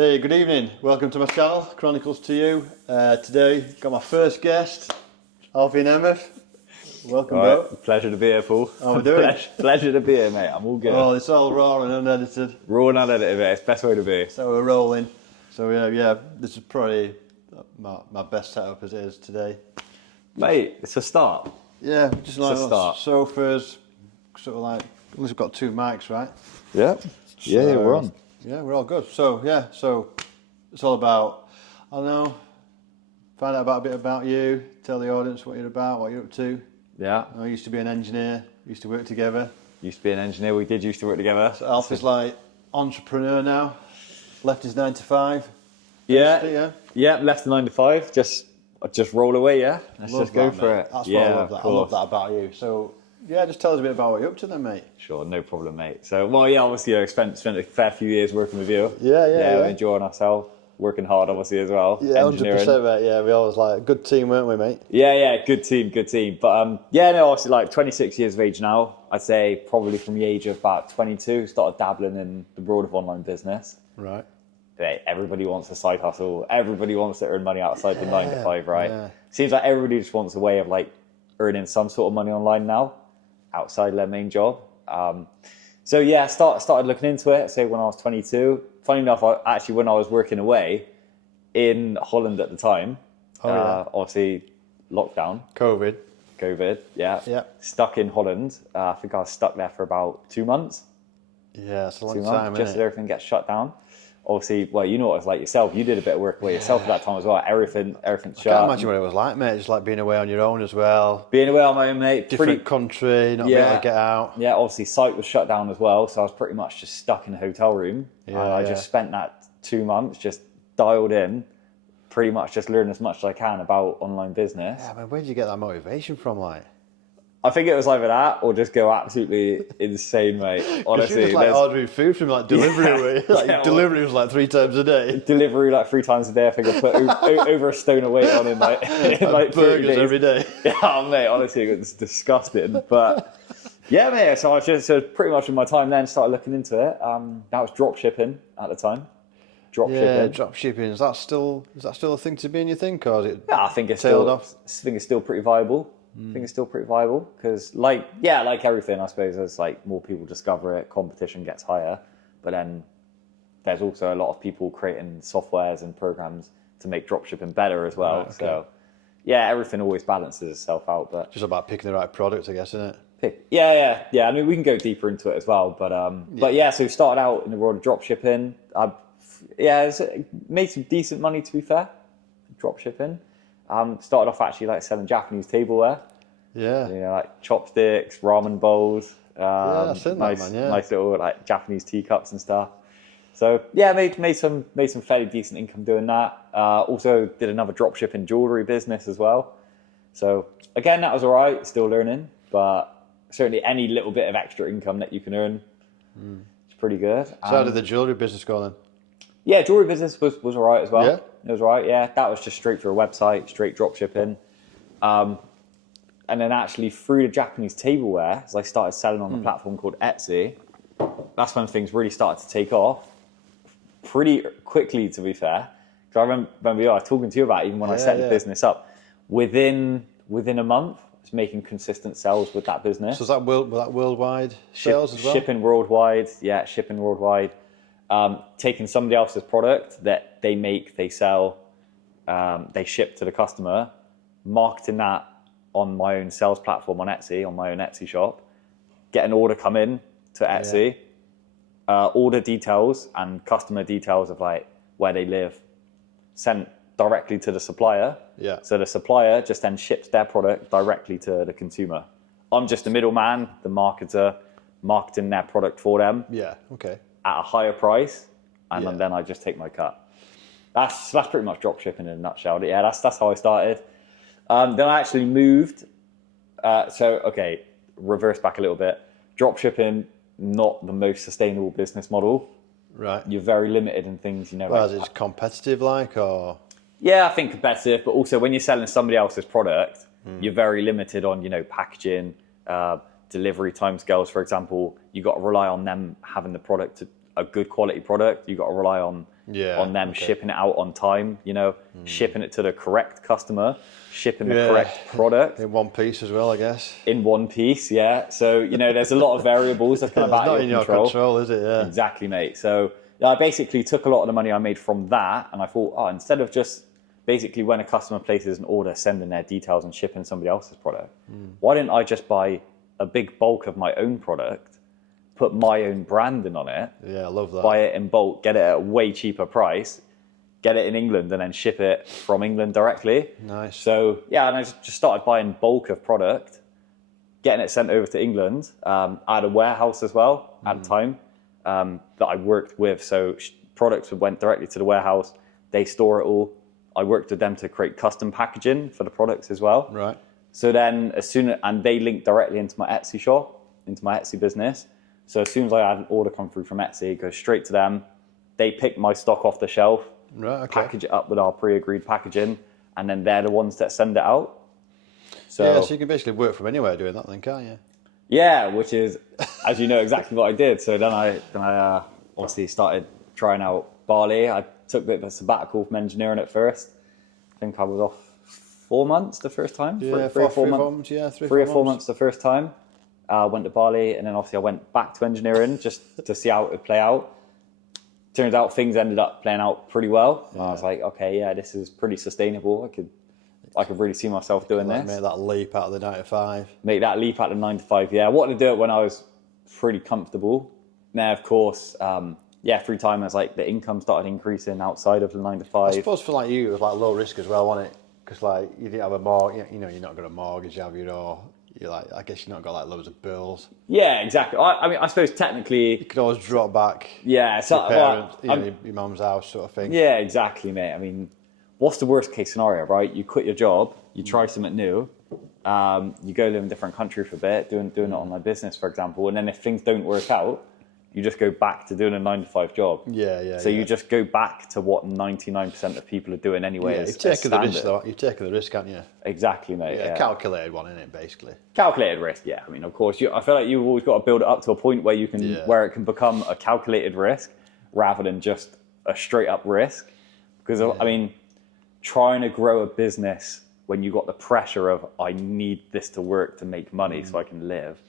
Hey, good evening. Welcome to my channel, Chronicles to You. Today, got my first guest, Alfie Nemeth. Welcome, bro. Pleasure to be here, Paul. How we doing? Pleasure to be here, mate. I'm all good. Oh, it's all raw and unedited. Raw and unedited, mate. It's the best way to be. So we're rolling. So yeah, this is probably my best setup as it is today. Mate, it's a start. Yeah, just like a start. sofas, sort of like, at least we've got two mics, right? Yeah. Yeah, we're on. Yeah, we're all good. So it's all about, I don't know, find out a bit about you, tell the audience what you're about, what you're up to. Yeah. I used to be an engineer, used to work together. Used to be an engineer. We did used to work together. So Alfie's like entrepreneur now, left his 9 to 5. Yeah. Left the 9 to 5. Just roll away. Yeah. Let's Love just go that, for mate. it. That's yeah, what I love. That. I love that about you. So yeah, just tell us a bit about what you're up to then, mate. Sure, no problem, mate. So, obviously, I spent a fair few years working with you. Yeah. We're enjoying ourselves, working hard, obviously, as well. Yeah, 100%, mate. Yeah, we always like a good team, weren't we, mate? Yeah, good team. But obviously, like 26 years of age now. I'd say probably from the age of about 22, started dabbling in the world of online business. Right. Everybody wants a side hustle. Everybody wants to earn money outside the 9 to 5, right? Yeah. Seems like everybody just wants a way of like earning some sort of money online now, outside their main job. Started looking into it, say when I was 22. Funny enough, when I was working away in Holland at the time, obviously lockdown. COVID, yeah. Stuck in Holland. I think I was stuck there for about 2 months. Yeah, it's a long 2 time, months, just isn't as it? everything gets shut down. Obviously, well, you know what it's like yourself. You did a bit of work away yourself at that time as well. Everything's shut. I can't imagine what it was like, mate. Just like being away on your own as well. Being away on my own, mate. Different country, not being able to get out. Yeah, obviously site was shut down as well, so I was pretty much just stuck in a hotel room. I just spent that 2 months just dialed in, pretty much just learning as much as I can about online business. Yeah, man, where did you get that motivation from, like? I think it was either that or just go absolutely insane, mate. Honestly, you just like ordering food from like delivery. Delivery was like 3 times a day. Delivery like 3 times a day. I think I put over a stone of weight on in like burgers 30 days. every day. Yeah, mate. Honestly, it was disgusting. But yeah, mate. So I just pretty much in my time then started looking into it. That was drop shipping at the time. Drop shipping. Is that still a thing to be in, you think, or is it? Yeah, I think it's still pretty viable. I think it's still pretty viable because, like everything, I suppose, as like more people discover it, competition gets higher. But then there's also a lot of people creating softwares and programs to make dropshipping better as well. Right, okay. So yeah, everything always balances itself out. But just about picking the right product, I guess, isn't it? Yeah. I mean, we can go deeper into it as well. But so we started out in the world of dropshipping. Made some decent money, to be fair. Dropshipping. Started off actually like selling Japanese tableware. Yeah. You know, like chopsticks, ramen bowls. I've seen that, man. Yeah. Nice little like Japanese teacups and stuff. So yeah, made some fairly decent income doing that. Also did another dropshipping jewelry business as well. So again, that was alright. Still learning, but certainly any little bit of extra income that you can earn is pretty good. So how did the jewelry business go then? Yeah, jewelry business was alright as well. Yeah. It was alright, yeah. That was just straight through a website, straight drop shipping. And then actually through the Japanese tableware, as I started selling on a platform called Etsy, that's when things really started to take off. Pretty quickly, to be fair. Because I remember I was talking to you about it, even when I set the business up. Within a month, I was making consistent sales with that business. So is that worldwide sales as well? Shipping worldwide, shipping worldwide. Taking somebody else's product that they make, they sell, they ship to the customer, marketing that on my own sales platform on Etsy, on my own Etsy shop, get an order come in to Etsy, order details and customer details of like where they live, sent directly to the supplier. Yeah. So the supplier just then ships their product directly to the consumer. I'm just the middleman, the marketer, marketing their product for them. Yeah, okay. At a higher price, and then I just take my cut. That's pretty much drop shipping in a nutshell. Yeah, that's how I started. Then I actually moved. Reverse back a little bit. Drop shipping, not the most sustainable business model. Right. You're very limited in things, you know. Well, is it competitive like, or? Yeah, I think competitive, but also when you're selling somebody else's product, you're very limited on, packaging, delivery timescales, for example. You've got to rely on them having the product a good quality product, you got to rely on them shipping it out on time, shipping it to the correct customer, shipping the correct product. In one piece as well, I guess. In one piece, yeah. So, there's a lot of variables that's kind of out not of in your your control, is it? Yeah. Exactly, mate. So I basically took a lot of the money I made from that, and I thought, instead of just basically when a customer places an order, sending their details and shipping somebody else's product, why didn't I just buy a big bulk of my own product, put my own branding on it? Yeah, I love that. Buy it in bulk, get it at a way cheaper price, get it in England, and then ship it from England directly. Nice. So, and I just started buying bulk of product, getting it sent over to England. I had a warehouse as well at the time that I worked with. So products went directly to the warehouse. They store it all. I worked with them to create custom packaging for the products as well. Right. So then and they linked directly into my Etsy shop, into my Etsy business. So as soon as I had an order come through from Etsy, it goes straight to them. They pick my stock off the shelf, package it up with our pre-agreed packaging, and then they're the ones that send it out. So you can basically work from anywhere doing that then, can't you? Yeah, which is, as you know, exactly what I did. So then I obviously started trying out Bali. I took a bit of a sabbatical from engineering at first. I think I was off 4 months the first time. Yeah, 3 or 4 months. Yeah, 3 or 4 months the first time. Went to Bali, and then obviously I went back to engineering just to see how it would play out. Turns out things ended up playing out pretty well. Yeah. I was like, okay, this is pretty sustainable. I could really see myself doing this. Make that leap out of the 9 to 5. Make that leap out of the 9 to 5. Yeah, I wanted to do it when I was pretty comfortable. Now, of course, through time, as like the income started increasing outside of the 9 to 5. I suppose for like you, it was like low risk as well, wasn't it? Because like you didn't have a mortgage, you're not got a mortgage, have you? Or you're like, I guess you're not got like loads of bills. Yeah, exactly. I mean, I suppose technically you could always drop back. Yeah, so your parents, your mum's house, sort of thing. Yeah, exactly, mate. I mean, what's the worst case scenario, right? You quit your job, you try something new, you go live in a different country for a bit, doing it on my business, for example, and then if things don't work out, you just go back to doing a 9 to 5 job. So you just go back to what 99% of people are doing anyway. Yeah, you've taken the risk, though. You've taken the risk, haven't you? Exactly, mate. Yeah, calculated one, isn't it, basically? Calculated risk, yeah. I mean, of course, I feel like you've always got to build it up to a point where where it can become a calculated risk rather than just a straight up risk. Because, I mean, trying to grow a business when you've got the pressure of, I need this to work to make money so I can live,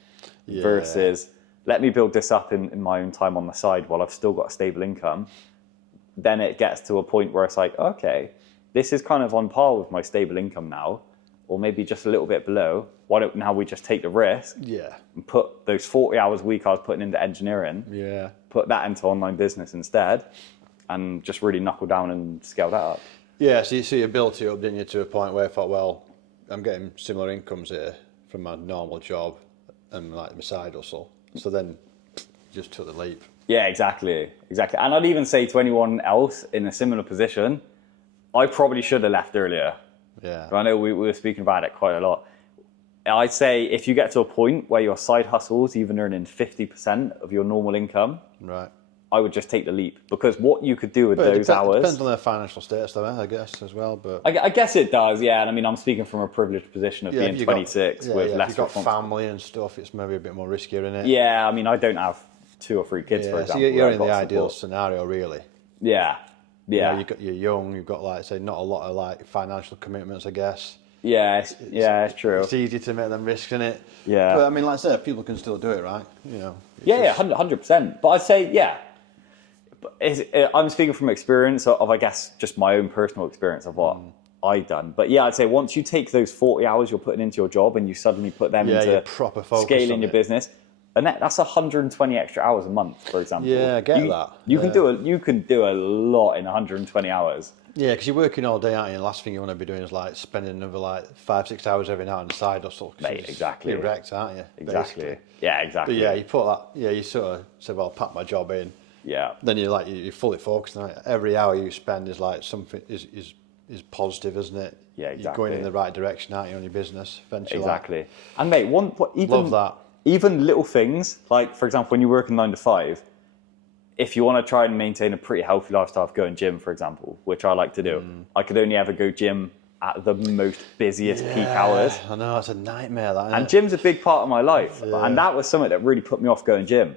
versus let me build this up in my own time on the side while I've still got a stable income. Then it gets to a point where it's like, okay, this is kind of on par with my stable income now, or maybe just a little bit below. Why don't now we just take the risk and put those 40 hours a week I was putting into engineering, put that into online business instead, and just really knuckle down and scale that up. Yeah, so you built it up, didn't you, to a point where I thought, well, I'm getting similar incomes here from my normal job and like my side hustle. So then just took the leap. Yeah, exactly. And I'd even say to anyone else in a similar position, I probably should have left earlier. Yeah. I know we were speaking about it quite a lot. I'd say if you get to a point where your side hustle's even earning 50% of your normal income, right, I would just take the leap, because what you could do with those hours... It depends on their financial status, though, I guess, as well. But I guess it does, yeah. And I mean, I'm speaking from a privileged position of being 26 with less if you've got family and stuff, it's maybe a bit more riskier, isn't it? Yeah, I mean, I don't have 2 or 3 kids, for example. So you're in the ideal scenario, really. Yeah. You're young, you've got, like, say, not a lot of, like, financial commitments, I guess. Yeah, it's true. It's easy to make them risks, isn't it? Yeah. But, I mean, like I said, people can still do it, right? 100%. But I'd say, I'm speaking from experience of, I guess, just my own personal experience of what I've done. But I'd say once you take those 40 hours you're putting into your job and you suddenly put them into proper focus scaling your business, and that's 120 extra hours a month, for example. Yeah, I get that. You can do a lot in 120 hours. Yeah, because you're working all day, aren't you? The last thing you want to be doing is like spending another like 5-6 hours every night on the side hustle. Mate, exactly. You're wrecked, aren't you? Exactly. Basically. Yeah, exactly. But you put that. Yeah, you sort of say, well, I'll pack my job in. Yeah. Then you're fully focused on it. Every hour you spend is like something is positive, isn't it? Yeah, exactly. You're going in the right direction, aren't you, on your business eventually? Exactly. And mate, love that. Even little things, like for example, when you work in 9 to 5, if you want to try and maintain a pretty healthy lifestyle of going gym, for example, which I like to do, I could only ever go gym at the most busiest peak hours. I know, it's a nightmare, that, isn't and it? gym's a big part of my life. And that was something that really put me off going gym.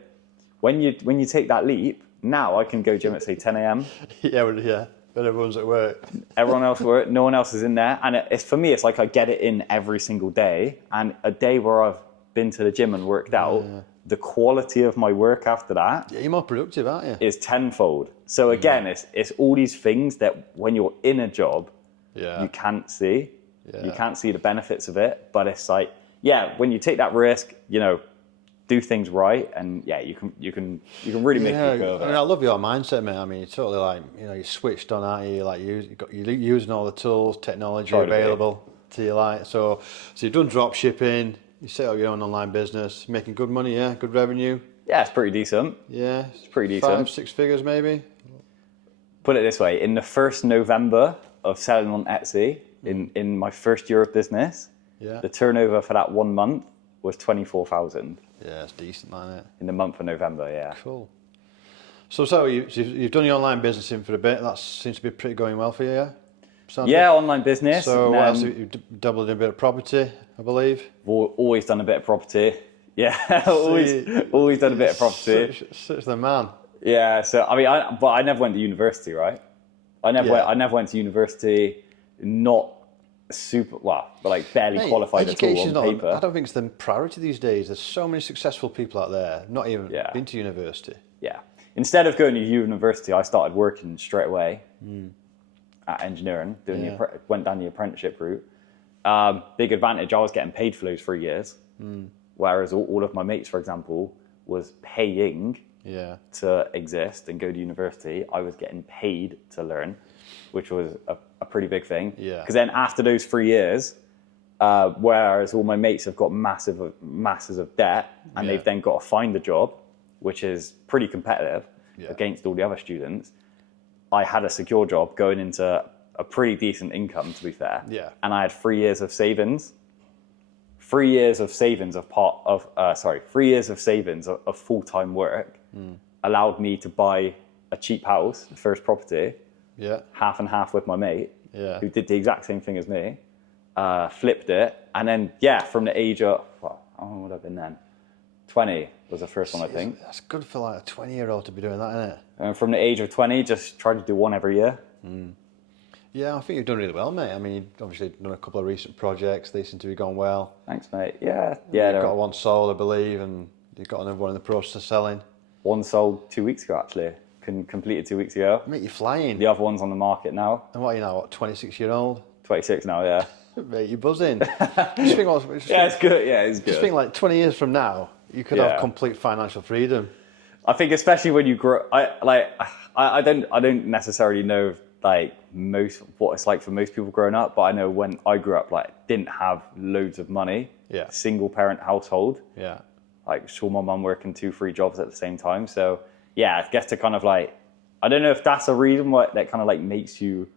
When you take that leap, now I can go gym at say 10 a.m. Yeah, but everyone's at work. Everyone else work, no one else is in there, and it's for me. It's like I get it in every single day, and a day where I've been to the gym and worked out, the quality of my work after that, Yeah, you're more productive, aren't you? is tenfold. So again, it's all these things that when you're in a job, you can't see. Yeah. You can't see the benefits of it, but it's like, yeah, when you take that risk, you know, do things right, and yeah, you can really make it go. I love your mindset, mate. I mean, you're totally like, you know, you're switched on, aren't you? Like you're using all the tools, technology available to you. Like, so you've done drop shipping, you set up your own online business, making good money, yeah, good revenue. Yeah, it's pretty decent. Yeah, it's pretty decent. 5-6 figures maybe. Put it this way: in the first November of selling on Etsy, in my first year of business, the turnover for that 1 month was 24,000. Yeah, it's decent, isn't it? In the month of November, yeah. Cool. So you've done your online business in for a bit. That seems to be pretty going well for you, yeah? Online business. So what else? You've dabbled in a bit of property, I believe. I've always done a bit of property. Yeah, always done a bit of property. Such the man. Yeah, so I mean, I never went to university, right? I never went to university. Not super well, but like barely qualified at all on paper. I don't think it's the priority these days. There's so many successful people out there, not even been to university. Yeah. Instead of going to university, I started working straight away at engineering. Went down the apprenticeship route. Big advantage, I was getting paid for those 3 years, whereas all of my mates, for example, was paying to exist and go to university. I was getting paid to learn, which was a pretty big thing. Yeah. Because then after those 3 years, whereas all my mates have got masses of debt, and they've then got to find a job, which is pretty competitive against all the other students, I had a secure job going into a pretty decent income, to be fair. Yeah. And I had 3 years of savings. 3 years of savings of 3 years of savings of full-time work allowed me to buy a cheap house, the first property, half and half with my mate, who did the exact same thing as me, flipped it, and then from the age of, how old would I have been then? 20 was the first one, I think. That's good for like a 20-year-old to be doing that, isn't it? And from the age of 20, just tried to do one every year. Yeah, I think you've done really well, mate. I mean, you've obviously done a couple of recent projects. They seem to be going well. Thanks, mate. Yeah. You've got one sold, I believe, and you've got another one in the process of selling. One sold 2 weeks ago, actually. Completed 2 weeks ago. Mate, you're flying. The other one's on the market now. And what are you now, 26-year-old? 26 now, yeah. Mate, you're buzzing. It's good. Yeah, it's good. Just think like 20 years from now, you could have complete financial freedom. I think especially when you grow, I don't necessarily know like what it's like for most people growing up, but I know when I grew up, like didn't have loads of money. Yeah. Single parent household. Yeah. Like saw my mum working 2-3 jobs at the same time. So yeah, I guess to kind of like, I don't know if that's a reason why that kind of like makes you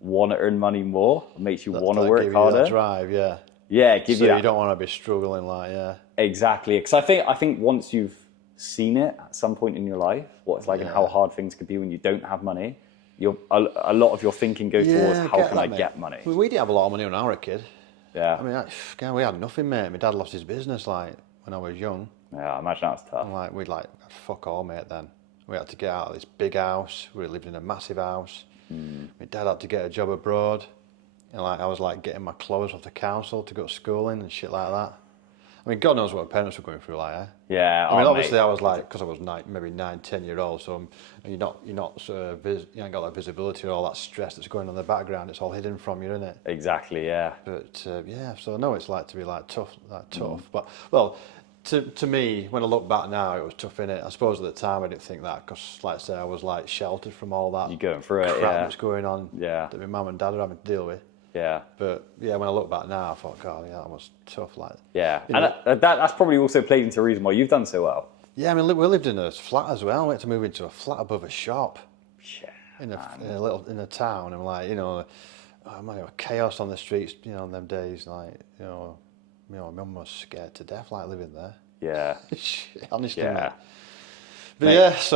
want to earn money more, makes you want to work harder. That drive, yeah. Yeah, so you don't want to be struggling like, Exactly, because I think once you've seen it at some point in your life, what it's like and how hard things could be when you don't have money, a lot of your thinking goes towards how can I get money. We didn't have a lot of money when I was a kid. Yeah. I mean, we had nothing, mate. My dad lost his business like when I was young. Yeah, I imagine that was tough. And we'd fuck all, mate. Then we had to get out of this big house. We lived in a massive house. My dad had to get a job abroad, and I was getting my clothes off the council to go to schooling and shit like that. I mean, God knows what my parents were going through like that. Yeah. I mean, obviously, I was because I was maybe 9-10 year old, so you're not you ain't got that visibility or all that stress that's going on in the background. It's all hidden from you, isn't it? Exactly. Yeah. But so I know it's like to be tough. But well, to me, when I look back now, it was tough, innit? I suppose at the time I didn't think that because, like I say, I was sheltered from all that. You're going through it, crap that's going on. Yeah. That my mum and dad are having to deal with. Yeah. But yeah, when I look back now, I thought, God, that was tough. Yeah, and that's probably also played into the reason why you've done so well. Yeah, I mean, we lived in a flat as well. We had to move into a flat above a shop. Yeah. In a town, and chaos on the streets. In them days, my mum was scared to death, living there. Yeah. Honestly, yeah. But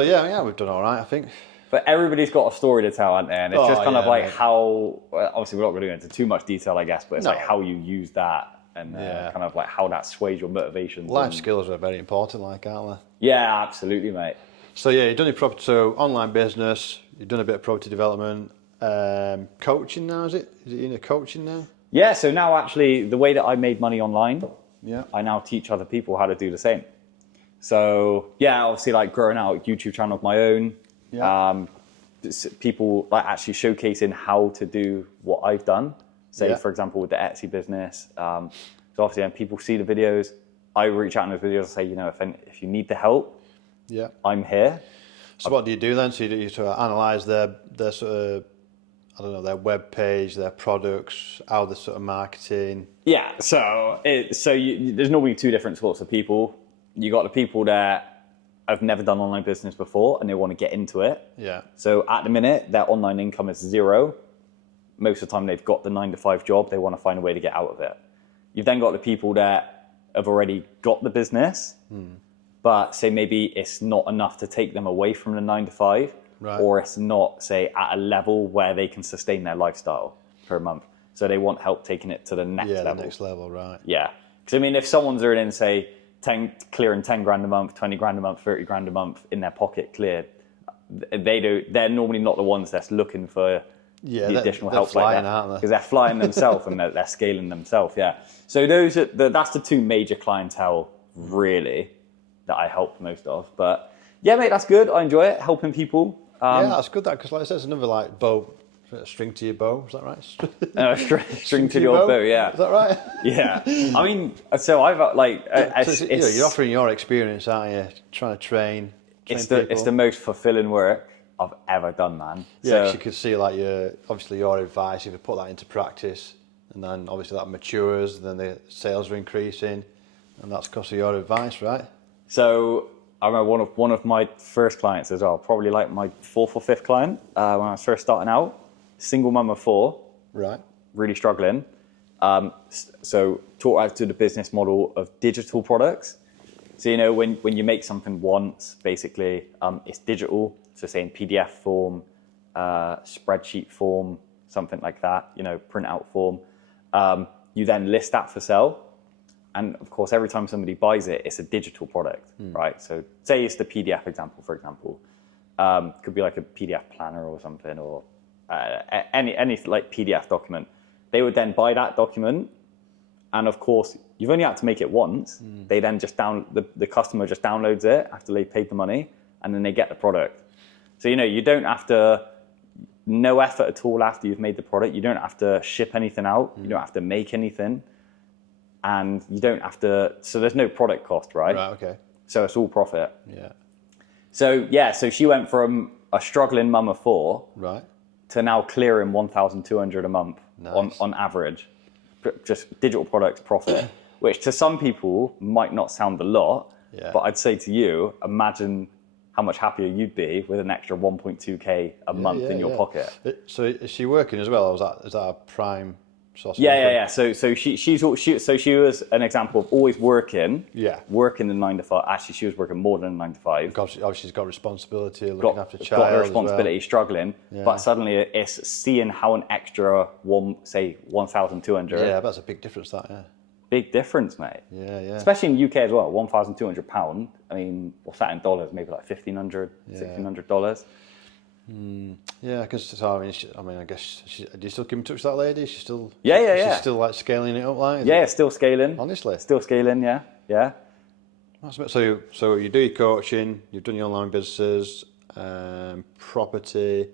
yeah, we've done all right, I think. But everybody's got a story to tell, aren't they? And it's just kind of how, obviously we're not going to go into too much detail, I guess, but it's how you use that and kind of how that sways your motivations. Life skills are very important, aren't they? Yeah, absolutely, mate. So yeah, you've done your property, so online business, you've done a bit of property development, coaching now, is it? Is it in a coaching now? Yeah, so now actually the way that I made money online, Yeah. I now teach other people how to do the same. So yeah, obviously like growing out a YouTube channel of my own, Yeah. people like actually showcasing how to do what I've done. Say Yeah. for example with the Etsy business. So obviously when people see the videos, I reach out in those videos and say, you know, if you need the help, Yeah. I'm here. So what do you do then? So you sort of analyse their sort of, I don't know, their web page, their products, how they're sort of marketing. Yeah, so there's normally two different sorts of people. You got the people that have never done online business before and they want to get into it. Yeah. So at the minute, their online income is zero. Most of the time, they've got the 9-to-5 job. They want to find a way to get out of it. You've then got the people that have already got the business, but say maybe it's not enough to take them away from the 9-to-5, Right. or it's not, say, at a level where they can sustain their lifestyle per month. So they want help taking it to the next level. The next level, right. Yeah. Because I mean, if someone's earning, say, clearing 10 grand a month, 20 grand a month, 30 grand a month in their pocket cleared, they're normally not the ones that's looking for the additional they're help flying, like that. aren't they? Because they're flying themselves and they're scaling themselves, yeah. So that's the two major clientele, really, that I help most of. But yeah, mate, that's good. I enjoy it, helping people. Yeah, that's good, that, because like I said, it's another like bow, string to your bow, is that right? String to your bow, yeah. Is that right? Yeah. I mean, so I've like... you're offering your experience, aren't you? Trying to train it's people. the most fulfilling work I've ever done, man. Yeah, 'cause you could see like your advice, if you put that into practice, and then obviously that matures, then the sales are increasing, and that's because of your advice, right? So I remember one of my first clients as well, probably like my fourth or fifth client when I was first starting out, single mum of 4, Right. really struggling. So taught her to the business model of digital products. So, you know, when you make something once, basically, it's digital. So say in PDF form, spreadsheet form, something like that, you know, printout form. You then list that for sale. And of course, every time somebody buys it, it's a digital product, right? So say it's the PDF example, for example. Could be like a PDF planner or something, or any like PDF document. They would then buy that document. And of course, you've only had to make it once. They then just the customer just downloads it after they paid the money, and then they get the product. So, you know, you don't have to, no effort at all after you've made the product. You don't have to ship anything out. You don't have to make anything. And you don't have to, so there's no product cost, right? Right, okay. So it's all profit. Yeah. So, yeah, so she went from a struggling mum of 4 Right. to now clearing 1,200 a month Nice. on average. Just digital products profit, which to some people might not sound a lot, but I'd say to you, imagine how much happier you'd be with an extra 1.2k a month in your pocket. So is she working as well, or is that a prime source of income? Yeah. So she was an example of always working. Yeah. Working the 9-to-5. Actually, she was working more than 9-to-5. Obviously, she's got responsibility, looking after child. Got the responsibility, struggling. Yeah. But suddenly it's seeing how an extra 1,200. Yeah, that's a big difference, that, yeah. Big difference, mate. Yeah. Especially in the UK as well, £1,200. I mean, what's that in dollars? Maybe like $1,500, $1,600. Yeah, because I mean, I guess do you still keep in touch with that lady? She's still She's still like scaling it up, like is it? Still scaling. Honestly, still scaling. Yeah. So you do your coaching, you've done your online businesses, property.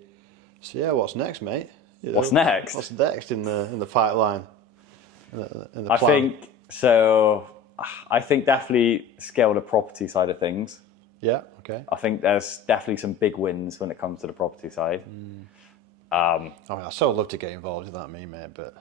So yeah, what's next, mate? What's next? What's next in the pipeline? In the I plan? think definitely scale the property side of things. Yeah. Okay. I think there's definitely some big wins when it comes to the property side. I mean, I so love to get involved in that, mate, but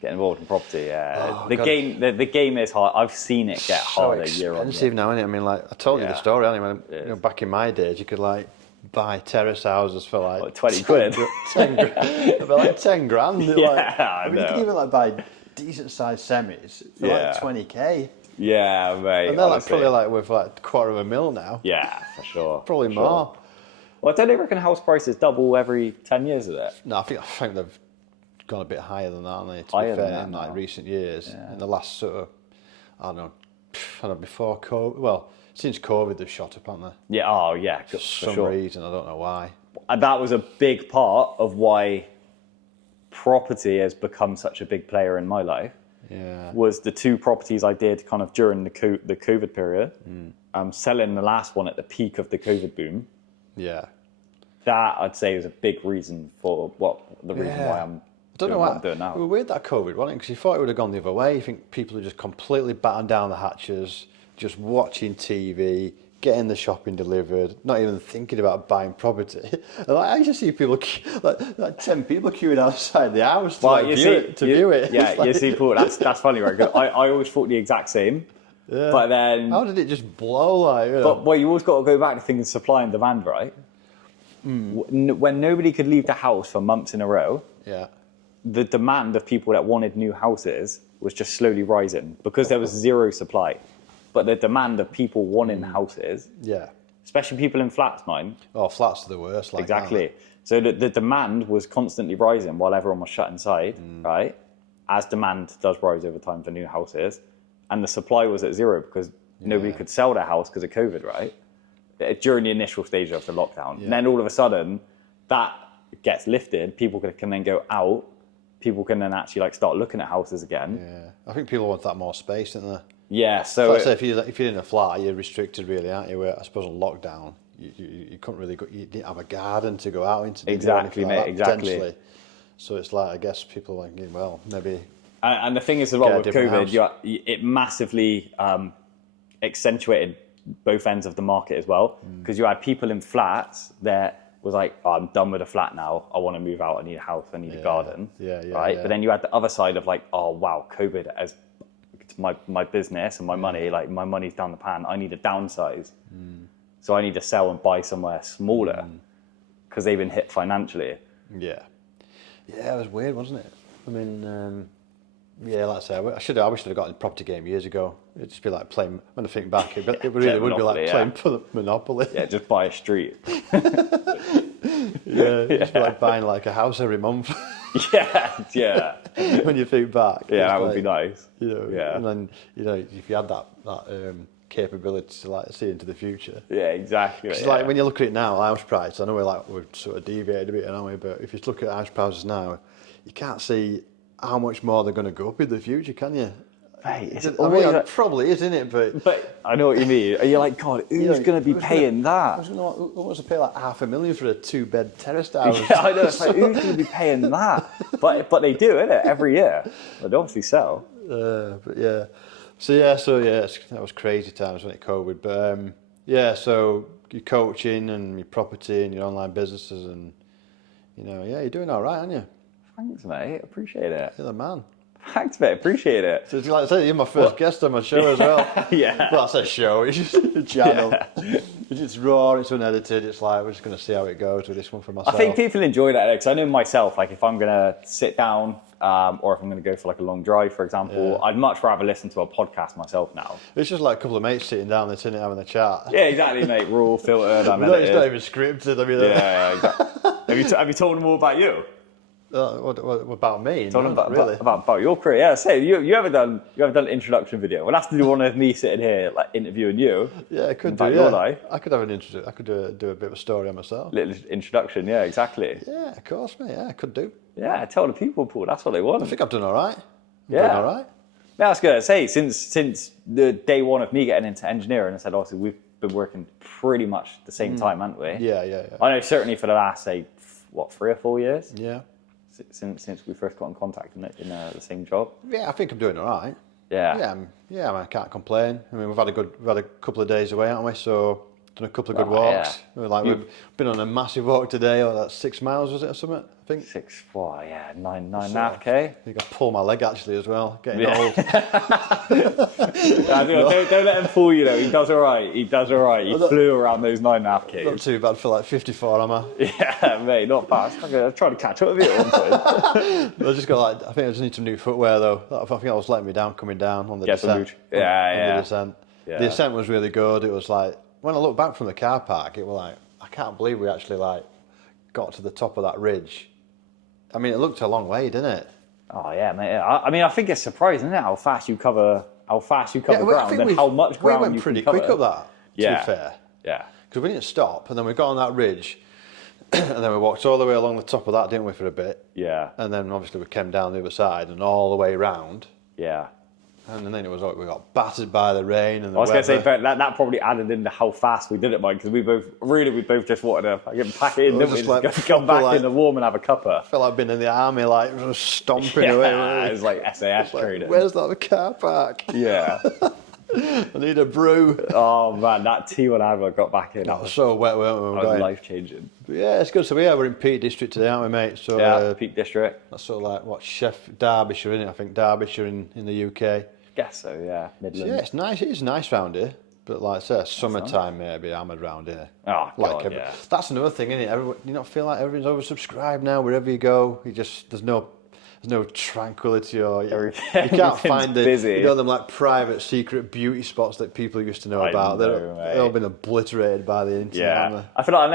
get involved in property. Yeah, Oh, the God. game is hard. I've seen it get harder year on year. Expensive now, isn't it? I mean, like I told you the story. Anyway, back in my days, you could like buy terrace houses for like 20 quid. 10 grand. It'd be like 10 grand. Yeah, I mean, you could even like buy decent sized semis for like 20k. Yeah, mate. And they're like probably like worth like $250,000 now. Yeah, for sure. Probably more. Well, don't they reckon house prices double every 10 years of it? No, I think they've gone a bit higher than that, haven't they? To Higher be fair, than that in like now. recent years, in the last sort of, I don't know, before COVID. Well, since COVID, they've shot up, haven't they? Yeah, oh yeah, For for some sure. reason, I don't know why. And that was a big part of why property has become such a big player in my life. Yeah. Was the 2 properties I did kind of during the COVID period. Selling the last one at the peak of the COVID boom. Yeah. That I'd say is a big reason for the reason why I'm doing what I'm doing now. It was weird that COVID, wasn't it? Because you thought it would have gone the other way. You think people are just completely battened down the hatches, just watching TV, getting the shopping delivered, not even thinking about buying property. And I used to see people, like 10 people queuing outside the house to view it. Yeah, like, you see, Paul, that's funny, right? 'Cause I always thought the exact same. Yeah. But then... How did it just blow like? You know? But well, you always got to go back to thinking supply and demand, right? When nobody could leave the house for months in a row, yeah. the demand of people that wanted new houses was just slowly rising because there was zero supply. But the demand of people wanting houses, Yeah. especially people in flats, mine. Oh, flats are the worst. Like Exactly. That. So the demand was constantly rising while everyone was shut inside, right? As demand does rise over time for new houses. And the supply was at zero because nobody could sell their house because of COVID, right? During the initial stage of the lockdown. Yeah. And then all of a sudden, that gets lifted. People can then go out. People can then actually start looking at houses again. Yeah. I think people want that more space, don't they? Yeah, so... Like I say, if you're in a flat, you're restricted really, aren't you? Where I suppose on lockdown, you couldn't really go, you didn't have a garden to go out into. Exactly, mate, exactly. So it's like, I guess people are thinking, well, maybe... And the thing is as well with COVID, house. it massively accentuated both ends of the market as well. Because you had people in flats that was like, oh, I'm done with a flat now. I want to move out. I need a house. I need a garden. Right? But then you had the other side of like, oh, wow, COVID has my business and my money. Like my money's down the pan. I need to downsize. So I need to sell and buy somewhere smaller because they've been hit financially. Yeah. Yeah, it was weird, wasn't it? I mean... yeah, like I say, I wish I'd have got in the property game years ago. It'd just be like playing, when I think back, it really would be like playing Monopoly. Yeah, just buy a street. Just be like buying like a house every month. yeah. When you think back. Yeah, that would be nice. You know, and then, if you had that capability to like see into the future. Yeah, exactly. It's like when you look at it now, house price, I know we've sort of deviated a bit, haven't we? But if you look at house prices now, you can't see how much more they're going to go up in the future, can you? Mate, it probably is, isn't it? But I know what you mean. Are you like, God, who's going to be paying that? Who wants to pay like $500,000 for a 2-bed terraced house? Yeah, I know. It's like, who's going to be paying that? But they do, innit? Every year. They obviously sell. But yeah. That was crazy times when it COVID. But so your coaching and your property and your online businesses and, you're doing all right, aren't you? Thanks, mate. Appreciate it. You're the man. Thanks, mate. Appreciate it. So, like I said, you're my first guest on my show as well. Yeah. Well, that's a show. It's just a channel. Yeah. It's just raw. It's unedited. It's like, we're just going to see how it goes with this one for myself. I think people enjoy that because I know myself, like if I'm going to sit down or if I'm going to go for like a long drive, for example, I'd much rather listen to a podcast myself now. It's just like a couple of mates sitting down there, having a chat. Yeah, exactly, mate. Raw, filtered. It's not even scripted. I mean, yeah, exactly. Have you told them all about you? What about me? Tell them really. about your career. Yeah, say you ever done an introduction video? We'll have to do one of me sitting here like interviewing you. Yeah, I could do. Your life. I could have an introduction. I could do a bit of a story on myself. Little introduction. Yeah, exactly. Yeah, of course, mate. Yeah, I could do. Yeah, tell the people, Paul. That's what they want. I think I've done all right. Doing all right. Yeah, that's good. Say since the day one of me getting into engineering, I said obviously we've been working pretty much the same time, haven't we? Yeah. I know certainly for the last 3 or 4 years. Yeah. Since we first got in contact in the same job. Yeah, I think I'm doing all right. Yeah. Yeah, I can't complain. I mean, we've had a couple of days away, haven't we? So done a couple of good walks. Yeah. We've been on a massive walk today. That's 6 miles, was it, or something? I think. 9.5K. I think I pulled my leg actually as well. Getting old. Don't let him fool you though. He does all right. He flew around those 9.5K. Not too bad for like 54, am I? Yeah, mate, not bad. I'm trying to catch up with you at one point. I just got I think I just need some new footwear though. I think I was letting me down coming down on the descent. The descent. Yeah. The descent was really good. It was like, when I look back from the car park, it was like, I can't believe we actually like got to the top of that ridge. I mean, it looked a long way, didn't it? Oh yeah, mate. I mean, I think it's surprising, isn't it, how fast you cover ground and how much ground you can cover. We went pretty quick up that. Yeah. be fair. Yeah. Because we didn't stop, and then we got on that ridge, and then we walked all the way along the top of that, didn't we, for a bit? Yeah. And then obviously we came down the other side and all the way round. Yeah. And then it was like we got battered by the rain and the I was going to say, weather. but that probably added into how fast we did it, Mike, because we both just wanted to pack it in, didn't we? just like Just come back proper, in the warm and have a cuppa. I felt like being in the army, like just stomping away. Yeah, it was like SAS training. Where's that car park? Yeah. I need a brew. Oh man, that T1 Admiral got back in. That was so wet, weren't we? That was life changing. Yeah, it's good. So we're in Peak District today, aren't we, mate? So Yeah, Peak District. that's sort of like what Derbyshire, isn't it? I think Derbyshire in the UK. Guess so, yeah. Midlands. Yeah, it's nice. It is nice round here. But like I say, summertime maybe hammered round here. Oh, like God, yeah. That's another thing, isn't it? You not feel like everyone's oversubscribed now. Wherever you go, there's no tranquility, or you can't find busy. them like private secret beauty spots that people used to know about. They've all been obliterated by the internet. Yeah, I feel like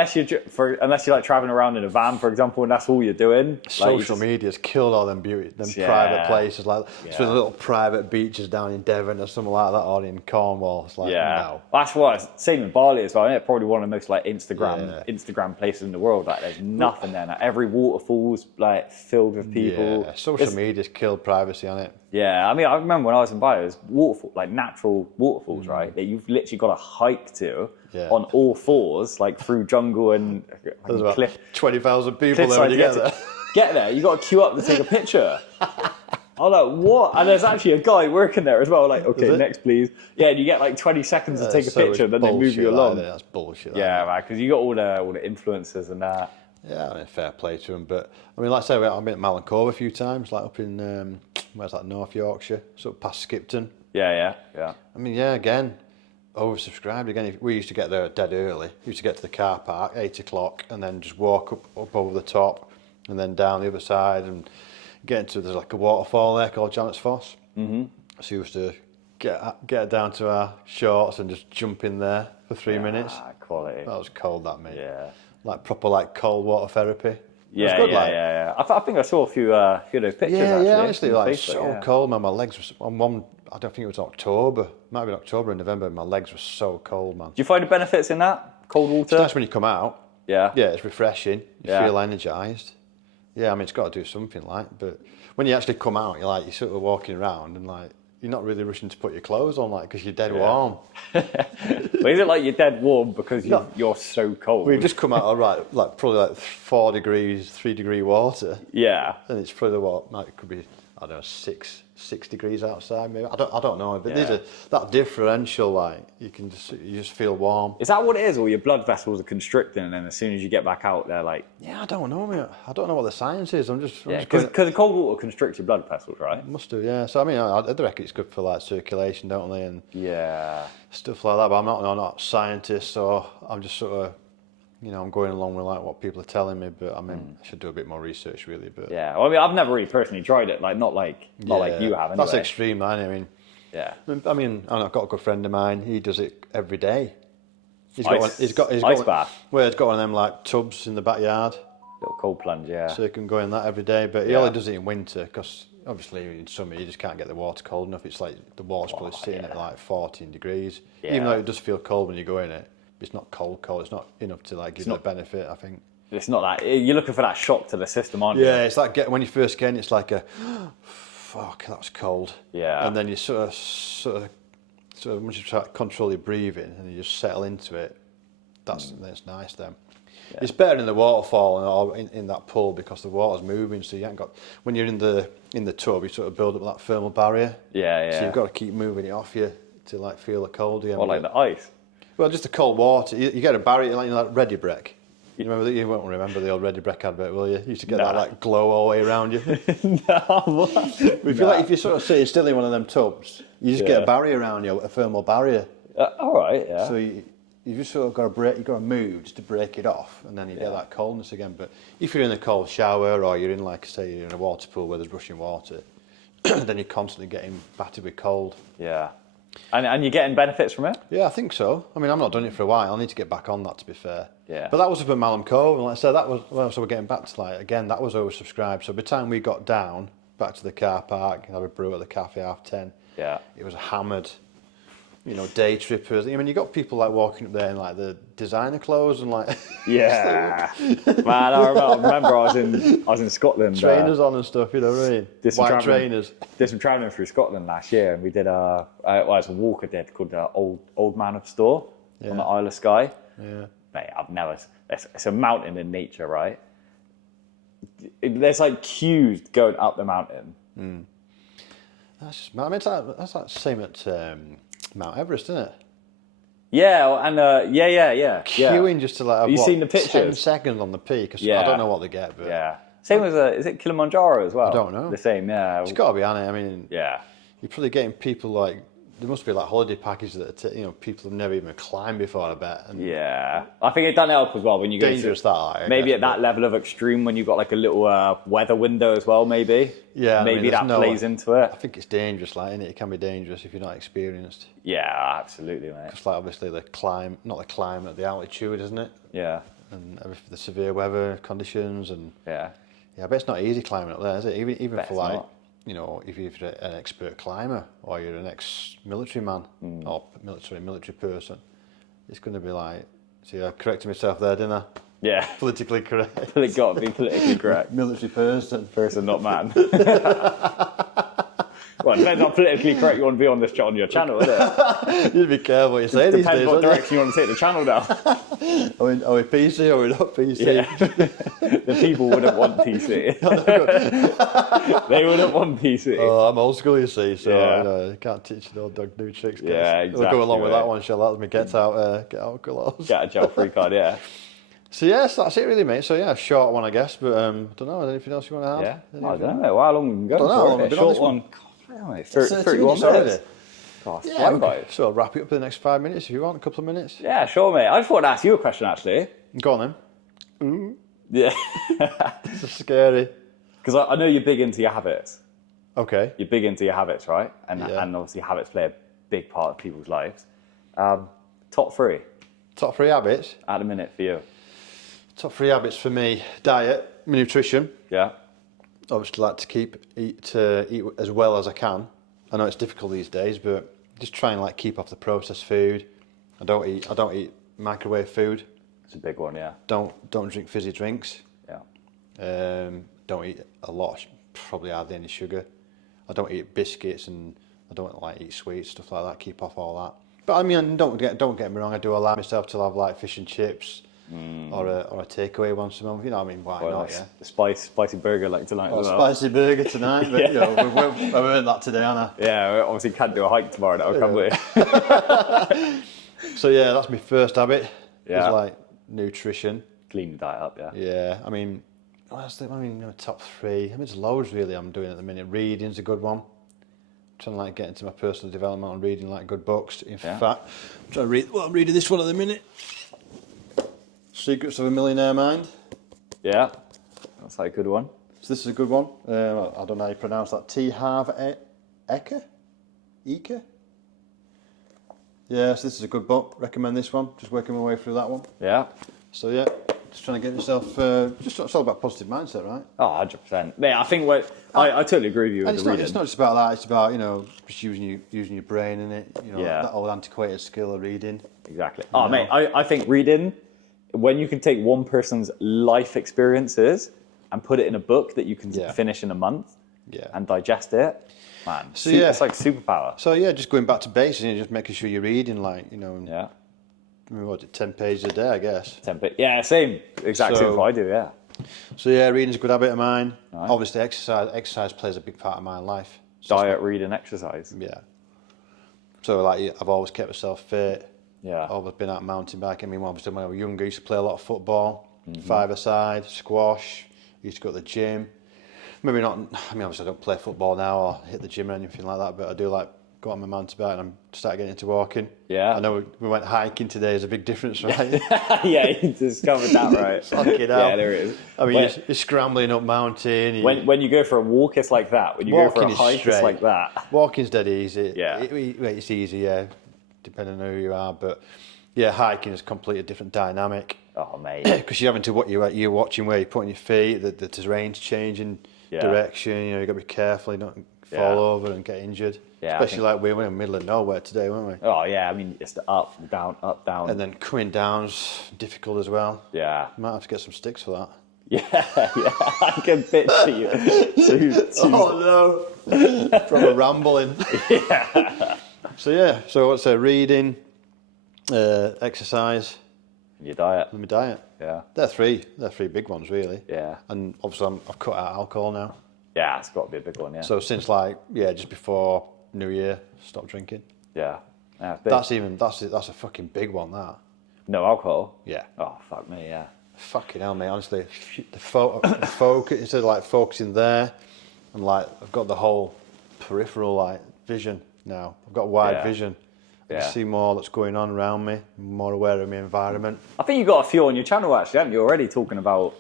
unless you're like traveling around in a van, for example, and that's all you're doing. Social media's killed all them private places, like the little private beaches down in Devon or something like that, or in Cornwall. It's like, no. That's what same in Bali as well. Isn't it? Probably one of the most like Instagram places in the world. Like there's nothing there now. Every waterfall's like filled with people. Yeah, social media's killed privacy on it. Yeah, I mean, I remember when I was in Bali, there's waterfall, like natural waterfalls, right? That you've literally got to hike to on all fours, like through jungle and There's about cliff. 20,000 people there when you get there. Get there, you got to queue up to take a picture. I'm like, what? And there's actually a guy working there as well. Like, okay, next please. Yeah, and you get like 20 seconds to take a picture, then they move you along. That's bullshit. Yeah, man, because you got all the influencers and that. Yeah, I mean, fair play to them. But I mean, like I say, I've been at Malin Cove a few times, like up in where's that, North Yorkshire, sort of past Skipton. Yeah. I mean, yeah, again, oversubscribed again. We used to get there dead early. We used to get to the car park 8 o'clock, and then just walk up over the top, and then down the other side, and get into there's like a waterfall there called Janet's Foss. Mm-hmm. So we used to get down to our shorts and just jump in there for 3 minutes. Quality. That was cold, that, mate. Yeah. Like proper like cold water therapy. Yeah. I think I saw a few of those pictures. Yeah, actually, honestly, like Facebook, so cold, man. My legs were on one. I don't think it was October. Might have been October and November. My legs were so cold, man. Do you find the benefits in that cold water? It's nice when you come out. Yeah. Yeah, it's refreshing. You feel energised. Yeah, I mean, it's got to do something, like. But when you actually come out, you're sort of walking around and like. You're not really rushing to put your clothes on, like, because you're dead warm. But is it like you're dead warm because you're so cold? We've just come out, all right, like probably like 4 degrees, 3 degree water. Yeah. And it's probably it could be, I don't know, 6 degrees outside, maybe. I don't know, but there's that differential, like you just feel warm. Is that what it is, or your blood vessels are constricting, and then as soon as you get back out, they're like? Yeah, I don't know, mate. I don't know what the science is. Because the cold water constricts your blood vessels, right? Must do, yeah. So I mean, I reckon it's good for like circulation, don't they, and stuff like that. But I'm not a scientist, so I'm just sort of. I'm going along with like what people are telling me, but I mean, I should do a bit more research, really. But well, I mean, I've never really personally tried it, like not like you have. Anyway. That's extreme, man. I mean, yeah. I mean, I've got a good friend of mine. He does it every day. He's got ice bath. Well, he's got one of them like tubs in the backyard. Little cold plunge, yeah. So he can go in that every day, but he only does it in winter because obviously in summer you just can't get the water cold enough. It's like the water's probably sitting at like 14 degrees, even though it does feel cold when you go in it. It's not cold. It's not enough to like give you the benefit, I think. It's not that. You're looking for that shock to the system, aren't you? Yeah, it's like when you first get in, it's like a fuck, that was cold. Yeah. And then you sort of once you try to control your breathing and you just settle into it, that's nice then. Yeah. It's better in the waterfall or in that pool because the water's moving, so you ain't got. When you're in the tub, you sort of build up that thermal barrier. Yeah. So you've got to keep moving it off you to like feel the cold again. Or like the ice. Well, just the cold water. You get a barrier like Ready Brek. You won't remember the old Ready Brek advert, will you? You used to get that like glow all the way around you. If you're sort of sitting still in one of them tubs, you just get a barrier around you, a thermal barrier. All right, yeah. So you just sort of got to move just to break it off, and then you get that coldness again. But if you're in a cold shower or you're in, like say, you're in a water pool where there's rushing water, then you're constantly getting battered with cold. Yeah. And you're getting benefits from it? Yeah, I think so. I mean, I've not done it for a while. I need to get back on that, to be fair. Yeah. But that was up at Malham Cove, and like I said, that was so we're getting back to again, that was oversubscribed. So by the time we got down back to the car park, had a brew at the cafe 10:30. Yeah. It was hammered. you know, day trippers. I mean, you got people like walking up there in like the designer clothes and like Yeah, man. I remember I was in Scotland. trainers on and stuff. You know what I mean? White trainers. Did some traveling through Scotland last year, and we did it's a walk I did called Old Man of Store on the Isle of Skye. Yeah. Mate, I've never. It's a mountain in nature, right? There's like queues going up the mountain. That's just, I mean, that's like the same at Mount Everest, isn't it? Yeah, and yeah. Queuing just to like have, Have you seen the 10 pictures? seconds on the peak. Yeah. I don't know what they get, but Yeah. Same as is it Kilimanjaro as well? I don't know. The same, yeah. it's got to be on it. I mean, Yeah. you're probably getting people like, there must be like holiday packages that are you know, people have never even climbed before, I bet. And Yeah. I think it doesn't help as well when you go dangerous to, I maybe guess, at that level of extreme when you've got like a little weather window as well, maybe. Yeah, I Maybe mean, that plays into it. I think it's dangerous, like, innit? It can be dangerous if you're not experienced. Yeah, absolutely, mate. It's like obviously the climate, the altitude, isn't it? Yeah. And the severe weather conditions and Yeah. yeah, I bet it's not easy climbing up there, is it? Even Bet for it's like, not. you know, if you're an expert climber or you're an ex-military man or military person, it's going to be like. See, I corrected myself there, didn't I? Yeah. Politically correct. It's got to be politically correct. Military person. Person, not man. Well, it depends how politically correct you want to be on your channel, isn't it? You need to be careful what you say these Depends days. what don't you? direction you want to take the channel down. Are we PC or are we not PC? Yeah. The people wouldn't want PC. They wouldn't want PC. Oh, I'm old school, you see, so Yeah. you know, you can't teach an old dog new tricks. Guys. Yeah, We'll exactly, go along with mate. that one, shall that? Let me get out clothes. Get a gel free card, yeah. So yes, that's it really, mate. So yeah, short one, I guess, but don't know. Anything else you want to add? Yeah. I don't know. How long we can go Don't know how long for? we've A been on short this one. one. God, mate, 31 minutes minutes. God, Yeah, flying we by. can sort of wrap it up in the next 5 minutes if you want, a couple of minutes. Yeah, sure, mate. I just wanted to ask you a question, actually. Go on then. Yeah. This is scary. Because I know you're big into your habits. Okay. You're big into your habits, right? And Yeah. and obviously habits play a big part of people's lives. Top 3 Top 3 habits. at the minute for you. Top 3 habits for me: diet, nutrition. Yeah. Obviously, like to eat as well as I can. I know it's difficult these days, but just try and like keep off the processed food. I don't eat microwave food. It's a big one, yeah. Don't drink fizzy drinks. Yeah. Don't eat a lot, probably hardly any sugar. I don't eat biscuits and I don't like eat sweets, stuff like that. Keep off all that. But I mean, don't get me wrong. I do allow myself to have like fish and chips or a takeaway once a month. You know what I mean? Why Or not? like Yeah. spicy burger like tonight Or as a well. spicy burger tonight, but you know, I've earned that today, haven't I? Yeah, we obviously can't do a hike tomorrow now, can we? So yeah, that's my first habit. Yeah. Is like nutrition. Clean the diet up, yeah. Yeah, I mean, top 3. I mean, there's loads really I'm doing at the minute. Reading's a good one. I'm trying to like get into my personal development and reading like good books. In fact, I'm trying to read. Well, I'm reading this one at the minute. Secrets of a Millionaire Mind. Yeah, that's like a good one. So this is a good one. I don't know how you pronounce that. T. Harv Eker? Eker? Yeah, so this is a good book. Recommend this one. Just working my way through that one. Yeah. So yeah, just trying to get yourself. It's all about positive mindset, right? Oh, 100%. Mate, I think I totally agree with you with And the reading. it's not just about that. It's about just using your brain in it. You know, Yeah. that old antiquated skill of reading. Exactly. Oh, mate, I think reading, when you can take one person's life experiences and put it in a book that you can finish in a month and digest it, man, So it's like superpower. So yeah, just going back to basics and just making sure you're reading, like, you know, Yeah. I mean, what, 10 pages a day, I guess. Yeah, same. Exactly So- what I do, yeah. So yeah, reading's a good habit of mine. Right. Obviously, exercise plays a big part of my life. Diet, reading, exercise. Yeah. So like, I've always kept myself fit. Yeah. Always been out mountain biking. I mean, obviously when I was younger, I used to play a lot of football, Mm-hmm. five-a-side, squash. I used to go to the gym. Maybe not. I mean, obviously I don't play football now or hit the gym or anything like that, but I do like go on my mountain bike and I'm starting getting into walking. Yeah. I know we went hiking today. There's a big difference, right? Yeah, you discovered that, right? Fucking hell. Yeah, there it is. I mean, you're scrambling up mountain. When you go for a walk, it's like that. When you go for a Walking is hike, it's straight. like that. Walking's dead easy. Yeah. It's easy, yeah, depending on who you are. But yeah, hiking is a completely different dynamic. Oh, mate. Because you're having to you're watching where you're putting your feet. The terrain's changing direction. You know, you got to be careful. You don't fall over and get injured. Yeah, Especially like we were in the middle of nowhere today, weren't we? Oh yeah, I mean it's the up, down. And then coming down's difficult as well. Yeah. Might have to get some sticks for that. Yeah, I can picture you. Oh no! Proper rambling. Yeah. So what's reading, exercise, Your diet. and my diet. Yeah. They're three big ones really. Yeah. And obviously I've cut out alcohol now. Yeah, it's got to be a big one. Yeah. So since just before New Year, stopped drinking. Yeah. Yeah, it's big. That's a fucking big one. That. No alcohol. Yeah. Oh fuck me. Yeah. Fucking hell, mate. Honestly, the focus instead of like focusing there, and like I've got the whole peripheral like vision now. I've got wide vision. I can see more that's going on around me. I'm more aware of my environment. I think you got a few on your channel actually, haven't you? Already talking about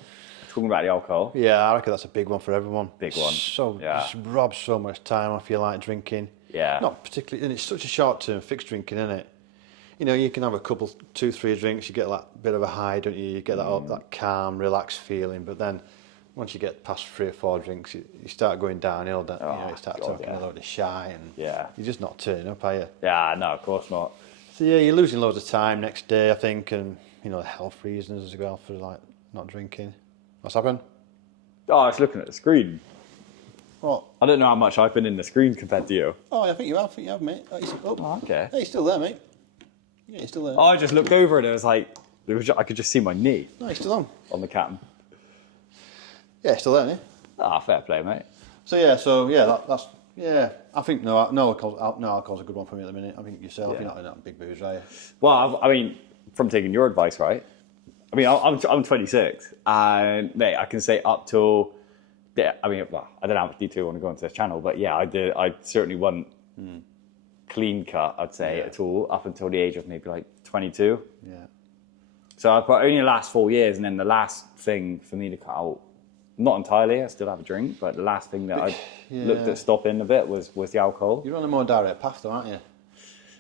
the alcohol. Yeah, I reckon that's a big one for everyone. Big one. So Yeah. just robs so much time off you like drinking. Yeah. Not particularly, and it's such a short-term fixed drinking, isn't it? You know, you can have a couple, 2-3 drinks, you get that bit of a high, don't you? You get that calm, relaxed feeling. But then, once you get past 3 or 4 drinks, you start going downhill. Don't you? You start talking a load of shy, and you're just not turning up, are you? Yeah, no, of course not. So yeah, you're losing loads of time next day, I think, and health reasons as well for like not drinking. What's happened? Oh, I was looking at the screen. What? I don't know how much I've been in the screen compared to you. Oh, I think you have, mate. Okay. Hey, you're still there, mate. Yeah, you're still there. Oh, I just looked over and it was like, I could just see my knee No, you're still on. the cam. Yeah, you're still there, mate. Ah, fair play, mate. That's I think no alcohol's a good one for me at the minute. I think yourself, you're not in that big booze, are you? Well, I mean, from taking your advice, right? I mean, I'm 26, and mate, I can say up till, I mean, well, I don't know how much detail you want to go into this channel, but yeah, I certainly wasn't clean cut, I'd say, at all, up until the age of maybe like 22. Yeah. So I put only the last 4 years, and then the last thing for me to cut out, not entirely, I still have a drink, but the last thing that I looked at stopping a bit was the alcohol. You're on a more direct path though, aren't you?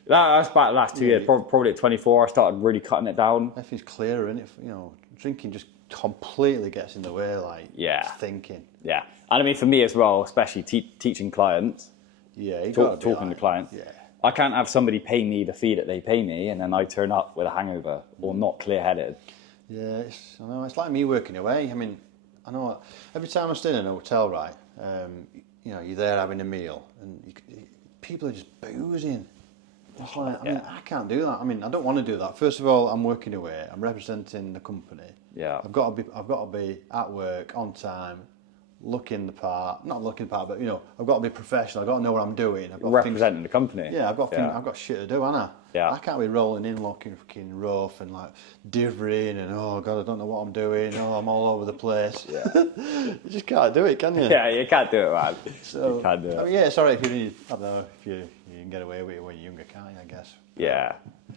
That's about the last 2 years. Probably at 24, I started really cutting it down. Everything's clearer, and drinking just completely gets in the way, like thinking. Yeah, and I mean for me as well, especially teaching clients. Yeah, you talking to clients. Yeah. I can't have somebody pay me the fee that they pay me, and then I turn up with a hangover or not clear-headed. Yeah, I know. It's like me working away. I mean, I know every time I stay in a hotel, right? You're there having a meal, and people are just boozing. It's like, I mean, I can't do that. I mean, I don't want to do that. First of all, I'm working away. I'm representing the company. Yeah. I've got to be at work on time, looking the part. Not looking the part, but I've got to be professional. I've got to know what I'm doing. I've got representing the company. Yeah, I've got shit to do, haven't I? Yeah. I can't be rolling in looking fucking rough and like divvying and oh god, I don't know what I'm doing. Oh, I'm all over the place. Yeah. You just can't do it, can you? Yeah, you can't do it, man. So, you can't do it. I mean, yeah, sorry if I don't know if you can get away with it when you're younger, can't you? I guess. Yeah,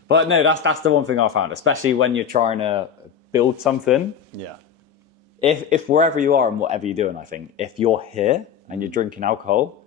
but no, that's the one thing I found, especially when you're trying to build something. Yeah. If wherever you are and whatever you're doing, I think if you're here and you're drinking alcohol,